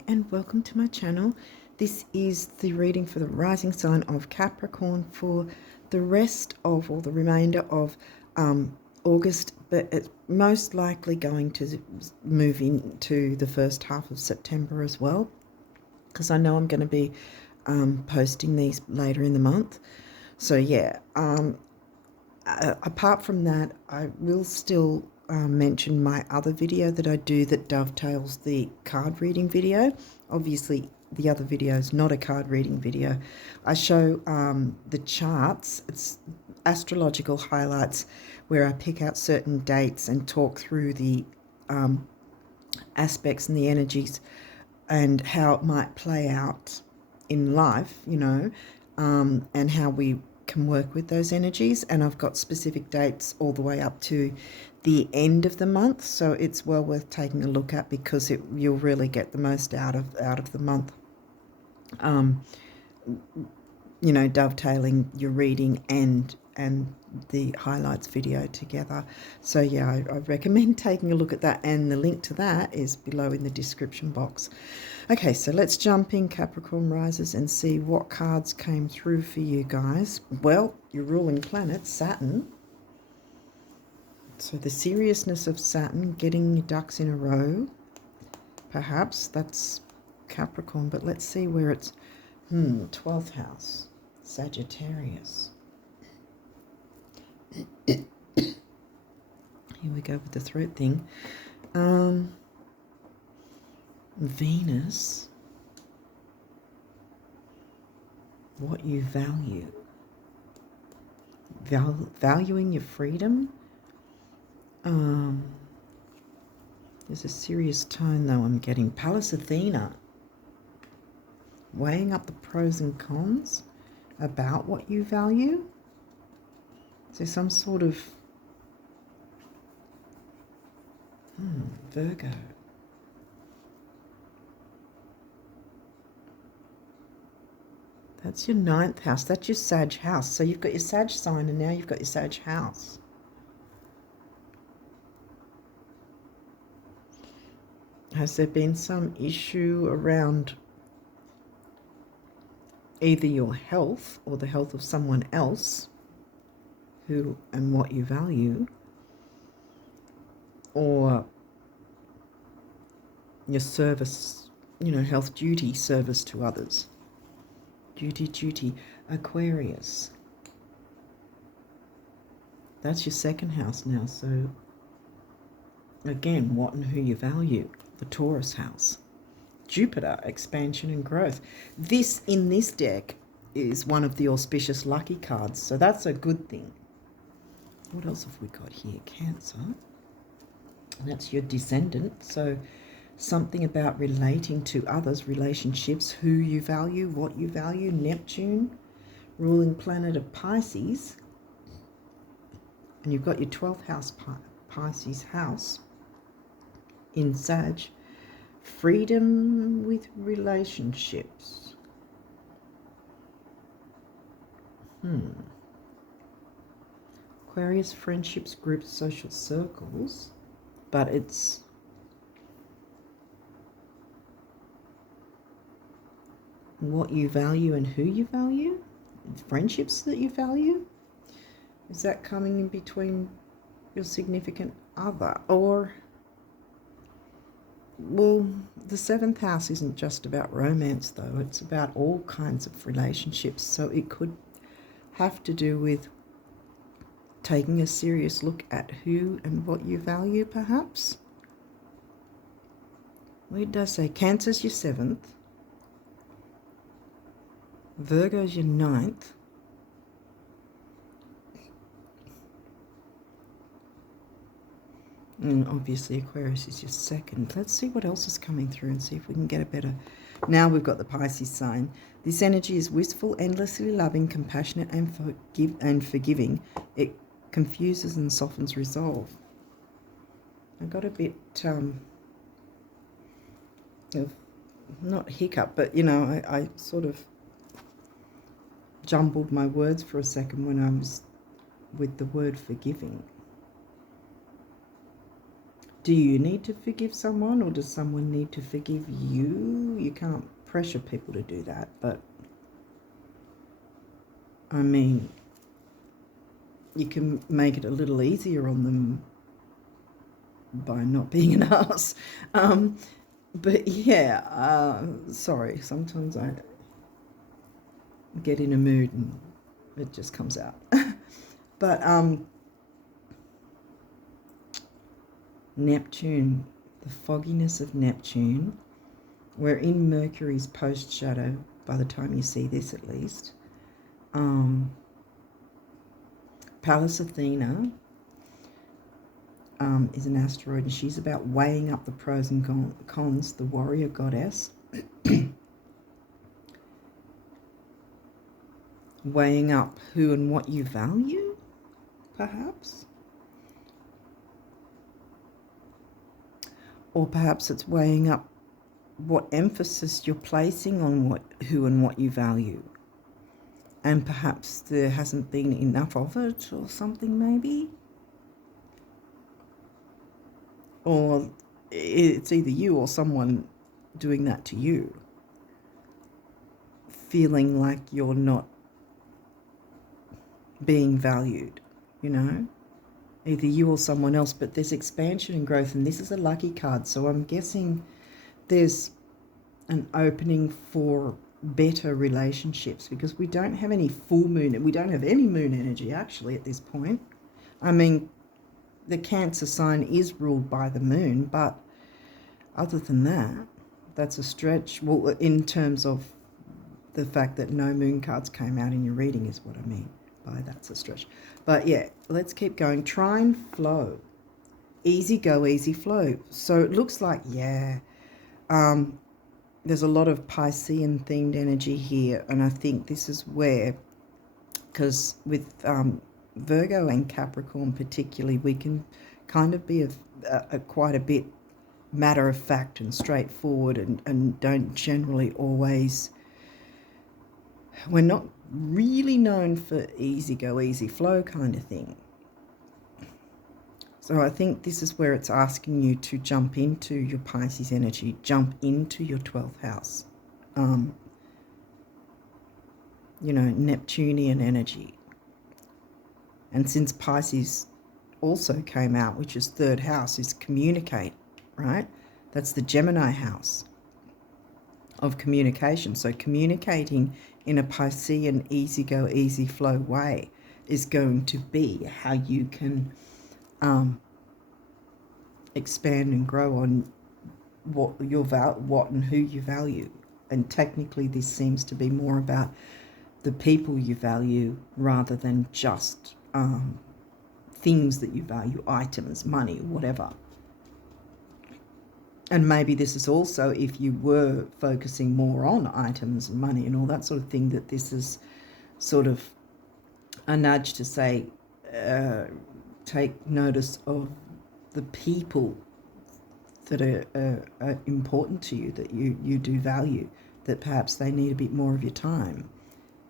Hi and welcome to my channel. This is the reading for the rising sign of Capricorn for the rest of, or the remainder of August, but it's most likely going to move into the first half of September as well, because I know I'm going to be posting these later in the month. So yeah, apart from that, I will still mention my other video that I do that dovetails the card reading video. Obviously, the other video is not a card reading video. I show the charts. It's astrological highlights where I pick out certain dates and talk through the aspects and the energies and how it might play out in life, you know, and how we can work with those energies. And I've got specific dates all the way up to the end of the month, so it's well worth taking a look at, because you'll really get the most out of the month. You know, dovetailing your reading and the highlights video together. So yeah, I recommend taking a look at that, and the link to that is below in the description box. Okay, so let's jump in, Capricorn risers, and see what cards came through for you guys. Well, your ruling planet, Saturn. So the seriousness of Saturn, getting your ducks in a row. Perhaps that's Capricorn, but let's see where it's 12th house, Sagittarius. Here we go with the throat thing. Venus, what you value. Valuing your freedom. There's a serious tone though I'm getting. Pallas Athena, weighing up the pros and cons about what you value. So some sort of Virgo. That's your 9th house. That's your Sag house. So you've got your Sag sign and now you've got your Sag house. Has there been some issue around either your health or the health of someone else, who and what you value, or your service, you know, health duty, service to others? Duty, Aquarius. That's your 2nd house now. So again, what and who you value. The Taurus house. Jupiter, expansion and growth. This, in this deck, is one of the auspicious lucky cards, so that's a good thing. What else have we got here? Cancer. And that's your descendant, so something about relating to others, relationships, who you value, what you value. Neptune, ruling planet of Pisces. And you've got your 12th house, Pisces house, in Sag. Freedom with relationships. Aquarius, friendships, groups, social circles. But it's what you value and who you value. Friendships that you value. Is that coming in between your significant other? Or, well, the 7th house isn't just about romance though, it's about all kinds of relationships, so it could have to do with taking a serious look at who and what you value, perhaps. Where did I say? Cancer's your 7th, Virgo's your 9th, and obviously Aquarius is your 2nd. Let's see what else is coming through and see if we can get a better. Now we've got the Pisces sign. This energy is wistful, endlessly loving, compassionate, and forgiving. It confuses and softens resolve. I got a bit of, not hiccup, but you know, I sort of jumbled my words for a second when I was with the word forgiving. Do you need to forgive someone, or does someone need to forgive you? You can't pressure people to do that, but I mean, you can make it a little easier on them by not being an ass. But yeah, sorry, sometimes I get in a mood and it just comes out. But Neptune, the fogginess of Neptune, we're in Mercury's post shadow by the time you see this, at least. Pallas Athena is an asteroid, and she's about weighing up the pros and cons, the warrior goddess. Weighing up who and what you value, perhaps. Or perhaps it's weighing up what emphasis you're placing on who and what you value. And perhaps there hasn't been enough of it or something, maybe. Or it's either you or someone doing that to you. Feeling like you're not being valued, you know? Either you or someone else, but there's expansion and growth, and this is a lucky card, so I'm guessing there's an opening for better relationships, because we don't have any full moon, we don't have any moon energy actually at this point. I mean, the Cancer sign is ruled by the moon, but other than that, that's a stretch. Well, in terms of the fact that no moon cards came out in your reading is what I mean by that's a stretch. But yeah, let's keep going. Trine flow. Easy go, easy flow. So it looks like, yeah, there's a lot of Piscean themed energy here, and I think this is where, because with Virgo and Capricorn particularly, we can kind of be quite a bit matter of fact and straightforward, and don't generally always, we're not really known for easy go, easy flow kind of thing. So I think this is where it's asking you to jump into your Pisces energy, jump into your 12th house. You know, Neptunian energy. And since Pisces also came out, which is third house, is communicate, right? That's the Gemini house of communication. So communicating in a Piscean easy go, easy flow way is going to be how you can expand and grow on what and who you value. And technically this seems to be more about the people you value rather than just things that you value, items, money, whatever. And maybe this is also, if you were focusing more on items and money and all that sort of thing, that this is sort of a nudge to say, take notice of the people that are important to you, that you do value, that perhaps they need a bit more of your time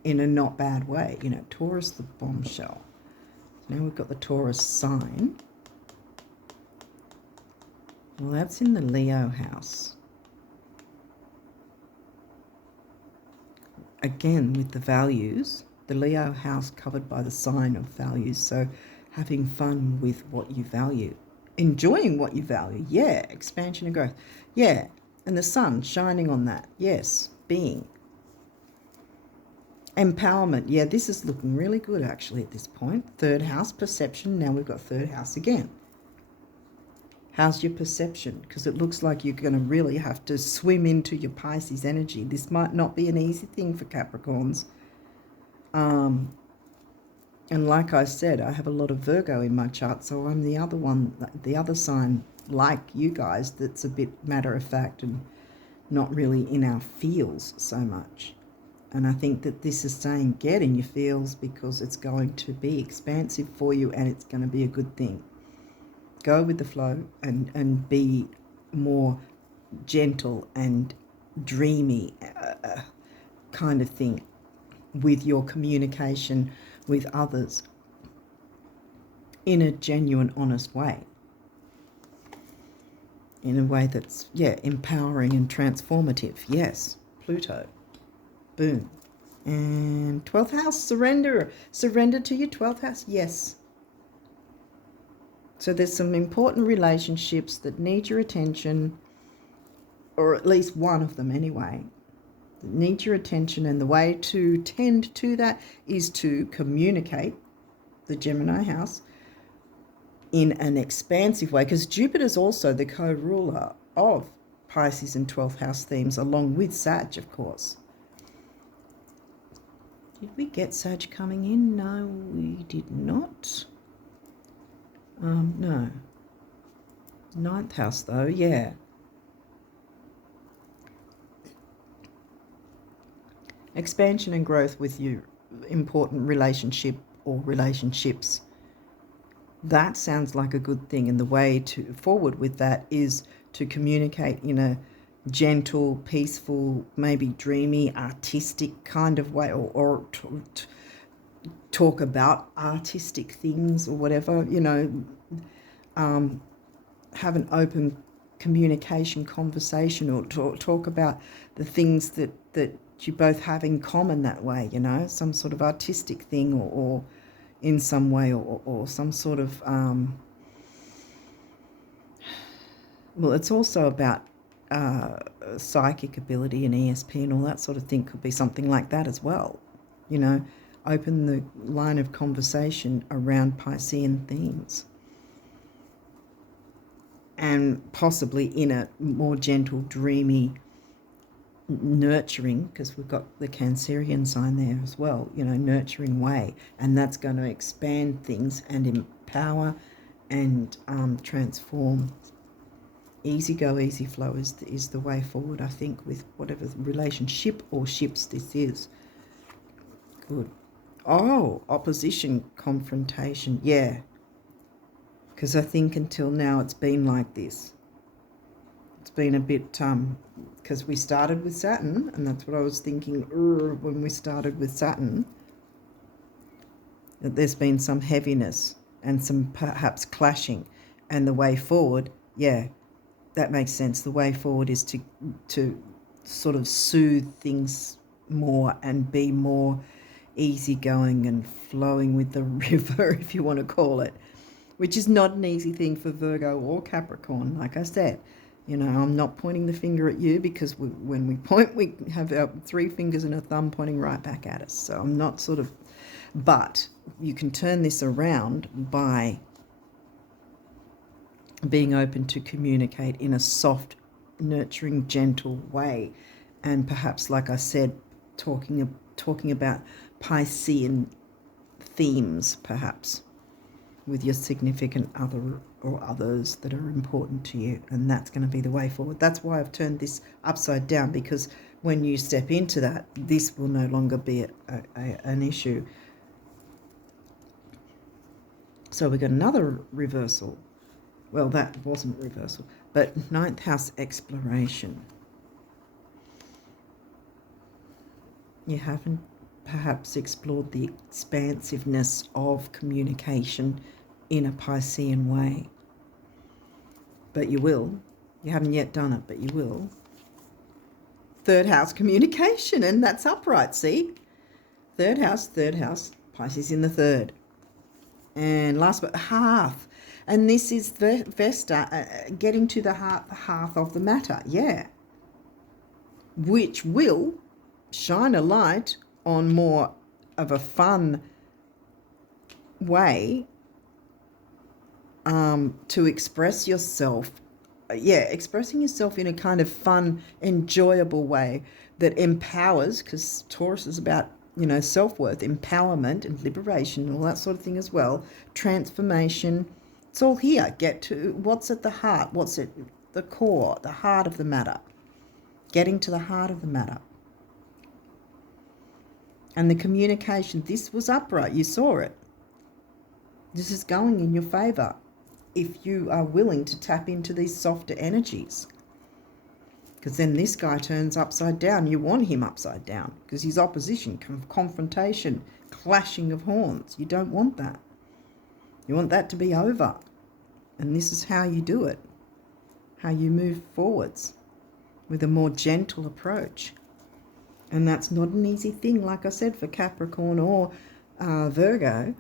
in a not bad way. You know, Taurus, the bombshell. So now we've got the Taurus sign. Well, that's in the Leo house. Again, with the values, the Leo house covered by the sign of values. So having fun with what you value. Enjoying what you value. Yeah, expansion and growth. Yeah, and the sun shining on that. Yes, being. Empowerment. Yeah, this is looking really good actually at this point. Third house, perception. Now we've got third house again. How's your perception? Because it looks like you're going to really have to swim into your Pisces energy. This might not be an easy thing for Capricorns. And like I said, I have a lot of Virgo in my chart, so I'm the other one, the other sign, like you guys, that's a bit matter of fact and not really in our feels so much. And I think that this is saying get in your feels, because it's going to be expansive for you and it's going to be a good thing. Go with the flow and be more gentle and dreamy kind of thing with your communication with others in a genuine, honest way. in a way that's, yeah, empowering and transformative. Yes, Pluto. Boom. And 12th house, surrender. Surrender to your 12th house. Yes. So there's some important relationships that need your attention, or at least one of them anyway, that need your attention. And the way to tend to that is to communicate the Gemini house in an expansive way, because Jupiter's also the co-ruler of Pisces and 12th house themes, along with Sag, of course. Did we get Sag coming in? No, we did not. No. 9th house, though, yeah. Expansion and growth with your important relationship or relationships. That sounds like a good thing, and the way to forward with that is to communicate in a gentle, peaceful, maybe dreamy, artistic kind of way, or talk about artistic things or whatever, you know, have an open communication conversation, or talk about the things that you both have in common that way, you know, some sort of artistic thing, or in some way, or some sort of, well, it's also about psychic ability and ESP and all that sort of thing. Could be something like that as well, you know, open the line of conversation around Piscean themes, and possibly in a more gentle, dreamy, nurturing, because we've got the Cancerian sign there as well, you know, nurturing way, and that's going to expand things and empower and transform. Easy go, easy flow is the way forward, I think, with whatever relationship or ships this is. Good. Oh, opposition, confrontation, yeah, because I think until now it's been like this. It's been a bit, because we started with Saturn, and that's what I was thinking when we started with Saturn, that there's been some heaviness and some perhaps clashing, and the way forward, yeah, that makes sense. The way forward is to sort of soothe things more and be more easygoing and flowing with the river, if you want to call it, which is not an easy thing for Virgo or Capricorn, like I said. You know, I'm not pointing the finger at you, because when we point, we have our 3 fingers and a thumb pointing right back at us. So I'm not sort of, but you can turn this around by being open to communicate in a soft, nurturing, gentle way. And perhaps, like I said, talking about Piscean themes, perhaps, with your significant other or others that are important to you, and that's going to be the way forward. That's why I've turned this upside down, because when you step into that, this will no longer be an issue. So we got another reversal. Well, that wasn't reversal, but 9th house, exploration. You haven't perhaps explored the expansiveness of communication in a Piscean way, but you will. You haven't yet done it, but you will. 3rd house, communication, and that's upright, see? 3rd house, Pisces in the 3rd. And last but hearth. And this is the Vesta, getting to the hearth of the matter, yeah. Which will shine a light on more of a fun way to express yourself. Yeah, expressing yourself in a kind of fun, enjoyable way that empowers, because Taurus is about, you know, self-worth, empowerment and liberation and all that sort of thing as well. Transformation. It's all here. Get to what's at the heart, what's at the core, the heart of the matter. Getting to the heart of the matter. And the communication, this was upright. You saw it. This is going in your favour if you are willing to tap into these softer energies. Because then this guy turns upside down. You want him upside down because he's opposition, confrontation, clashing of horns. You don't want that. You want that to be over. And this is how you do it. how you move forwards with a more gentle approach. And that's not an easy thing, like I said, for Capricorn or Virgo.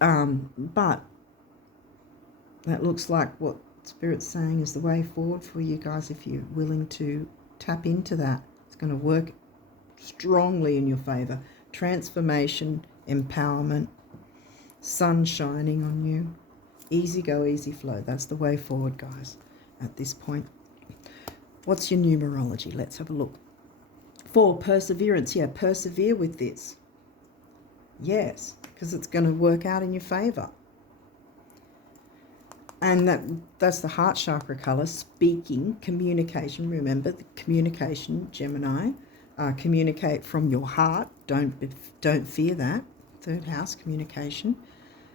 But that looks like what Spirit's saying is the way forward for you guys if you're willing to tap into that. It's going to work strongly in your favor. Transformation, empowerment, sun shining on you. Easy go, easy flow. That's the way forward, guys, at this point. What's your numerology? Let's have a look. 4, perseverance. Yeah, persevere with this. Yes, because it's going to work out in your favor. And that's the heart chakra color, speaking, communication. Remember, the communication, Gemini. Communicate from your heart. Don't fear that. 3rd house, communication.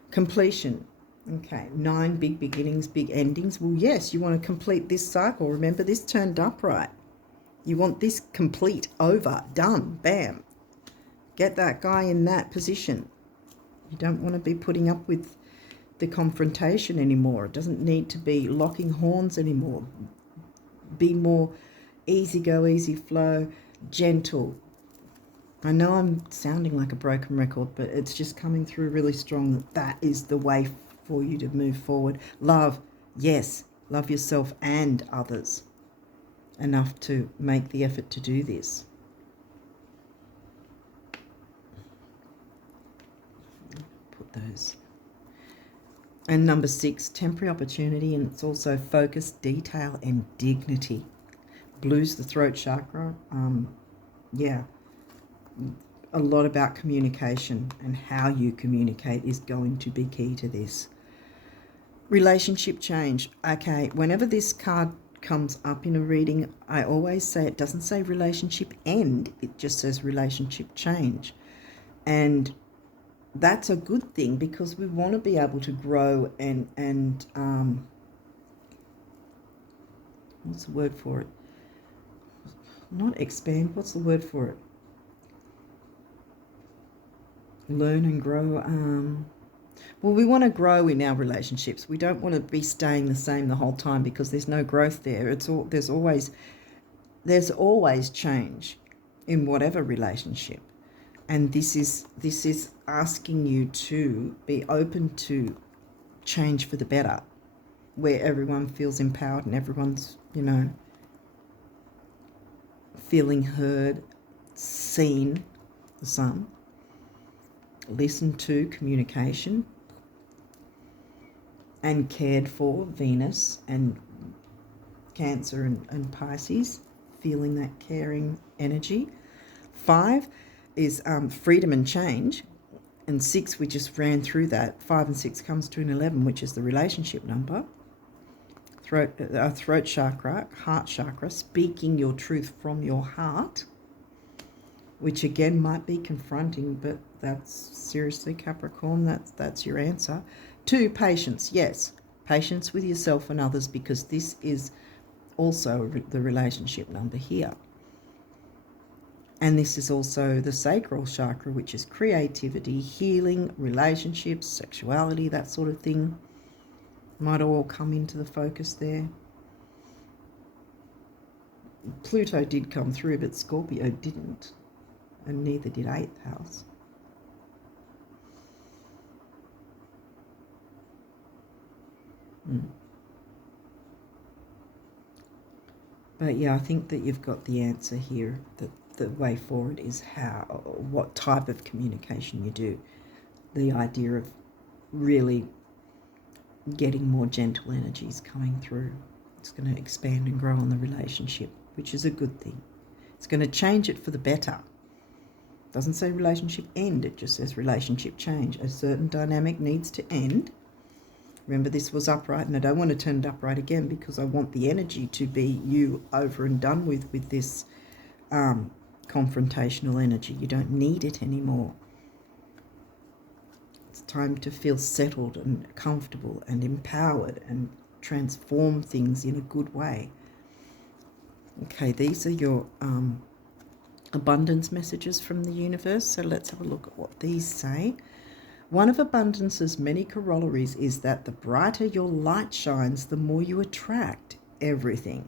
Completion. Okay, 9, big beginnings, big endings. Well, yes, you want to complete this cycle. Remember, this turned upright. You want this complete, over, done, bam. Get that guy in that position. You don't want to be putting up with the confrontation anymore. It doesn't need to be locking horns anymore. Be more easy go, easy flow, gentle. I know I'm sounding like a broken record, but it's just coming through really strong that that is the way for you to move forward. Love, yes, love yourself and others enough to make the effort to do this. Put those. And number 6, temporary opportunity, and it's also focus, detail, and dignity. Blue's the throat chakra. Yeah, a lot about communication, and how you communicate is going to be key to this. Relationship change. Okay, whenever this card comes up in a reading, I always say it doesn't say relationship end, it just says relationship change. And that's a good thing, because we want to be able to grow and what's the word for it? Not expand, what's the word for it? Learn and grow. Well, we want to grow in our relationships. We don't want to be staying the same the whole time, because there's no growth there. There's always change in whatever relationship. And this is asking you to be open to change for the better, where everyone feels empowered and everyone's, feeling heard, seen, the sun. Listen to, communication, and cared for, Venus and Cancer and Pisces, feeling that caring energy. 5 is freedom and change, and 6, we just ran through that. 5 and 6 comes to an 11, which is the relationship number. Throat chakra, heart chakra, speaking your truth from your heart, which again might be confronting, but that's seriously, Capricorn, that's your answer. 2, patience. Yes, patience with yourself and others, because this is also the relationship number here. And this is also the sacral chakra, which is creativity, healing, relationships, sexuality, that sort of thing. Might all come into the focus there. Pluto did come through, but Scorpio didn't. And neither did 8th house. But yeah, I think that you've got the answer here, that the way forward is what type of communication you do. The idea of really getting more gentle energies coming through. It's going to expand and grow on the relationship, which is a good thing. It's going to change it for the better. It doesn't say relationship end, it just says relationship change. A certain dynamic needs to end. Remember, this was upright, and I don't want to turn it upright again, because I want the energy to be you over and done with this confrontational energy. You don't need it anymore. It's time to feel settled and comfortable and empowered and transform things in a good way. Okay, these are your abundance messages from the universe. So let's have a look at what these say. One of abundance's many corollaries is that the brighter your light shines, the more you attract everything,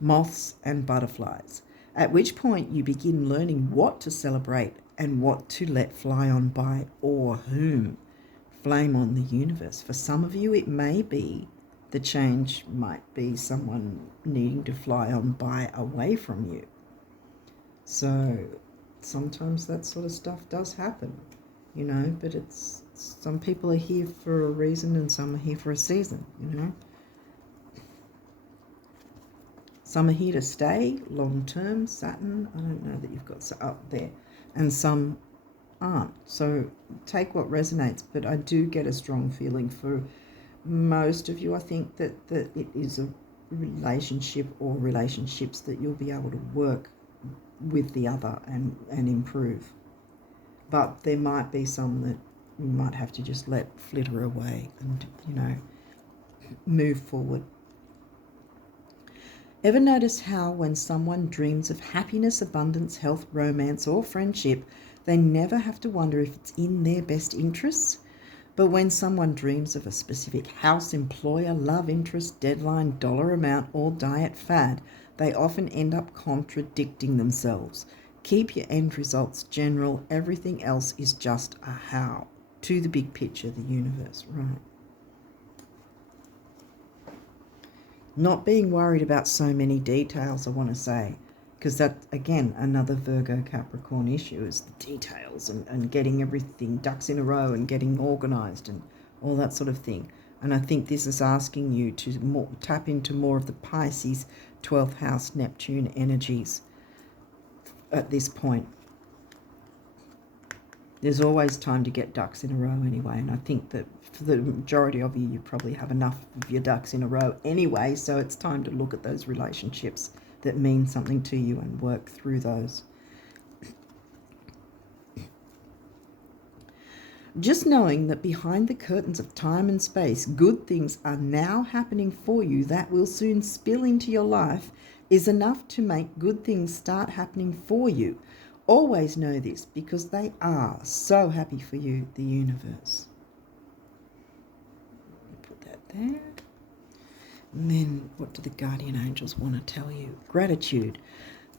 moths and butterflies, at which point you begin learning what to celebrate and what to let fly on by, or whom. Flame on the universe. For some of you, it may be the change might be someone needing to fly on by away from you. So sometimes that sort of stuff does happen, you know, but it's some people are here for a reason and some are here for a season, you know. Some are here to stay long term, Saturn, I don't know that you've got up there, and some aren't. So take what resonates, but I do get a strong feeling for most of you. I think that it is a relationship or relationships that you'll be able to work with the other and improve. But there might be some that you might have to just let flitter away and, you know, move forward. Ever notice how when someone dreams of happiness, abundance, health, romance, or friendship, they never have to wonder if it's in their best interests? But when someone dreams of a specific house, employer, love interest, deadline, dollar amount, or diet fad, they often end up contradicting themselves. Keep your end results general. Everything else is just a how. To the big picture, the universe, right? Not being worried about so many details, I want to say, because that, again, another Virgo Capricorn issue is the details and getting everything ducks in a row and getting organised and all that sort of thing. And I think this is asking you to tap into more of the Pisces 12th house Neptune energies at this point. There's always time to get ducks in a row anyway, and I think that for the majority of you, you probably have enough of your ducks in a row anyway, so it's time to look at those relationships that mean something to you and work through those. Just knowing that behind the curtains of time and space, good things are now happening for you that will soon spill into your life is enough to make good things start happening for you. Always know this, because they are so happy for you, the universe. Put that there. And then what do the guardian angels want to tell you? Gratitude.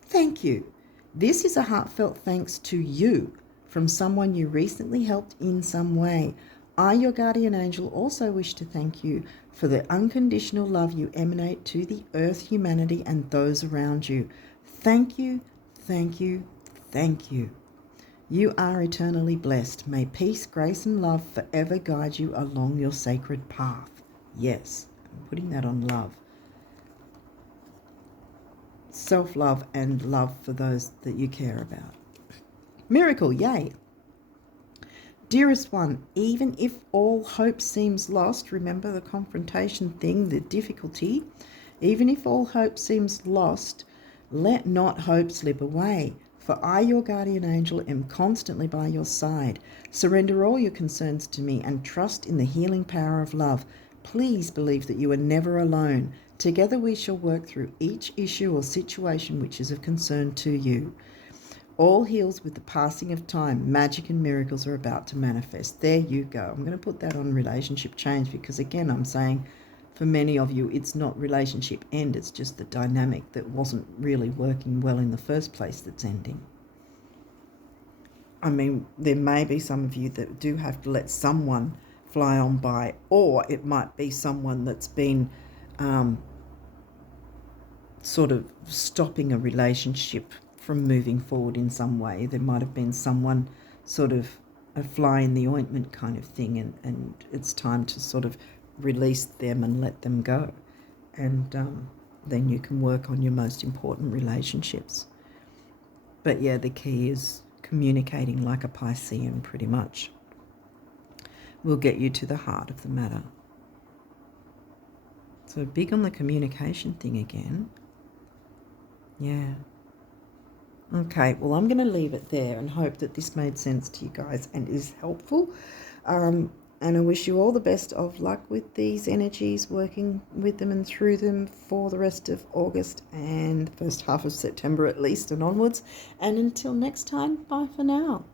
Thank you. This is a heartfelt thanks to you from someone you recently helped in some way. I, your guardian angel, also wish to thank you for the unconditional love you emanate to the earth, humanity, and those around you. Thank you, thank you, thank you. You are eternally blessed. May peace, grace, and love forever guide you along your sacred path. Yes, I'm putting that on love. Self-love and love for those that you care about. Miracle, yay. Dearest one, even if all hope seems lost, remember the confrontation thing, the difficulty, even if all hope seems lost, let not hope slip away. For I, your guardian angel, am constantly by your side. Surrender all your concerns to me and trust in the healing power of love. Please believe that you are never alone. Together we shall work through each issue or situation which is of concern to you. All heals with the passing of time. Magic and miracles are about to manifest. There you go. I'm going to put that on relationship change because, again, I'm saying for many of you, it's not relationship end. It's just the dynamic that wasn't really working well in the first place that's ending. I mean, there may be some of you that do have to let someone fly on by, or it might be someone that's been sort of stopping a relationship from moving forward in some way. There might have been someone sort of a fly in the ointment kind of thing, and it's time to sort of release them and let them go. And then you can work on your most important relationships. But yeah, the key is communicating like a Piscean pretty much. Will get you to the heart of the matter. So big on the communication thing again. Yeah. Okay, well, I'm going to leave it there and hope that this made sense to you guys and is helpful. And I wish you all the best of luck with these energies, working with them and through them for the rest of August and the first half of September at least and onwards. And until next time, bye for now.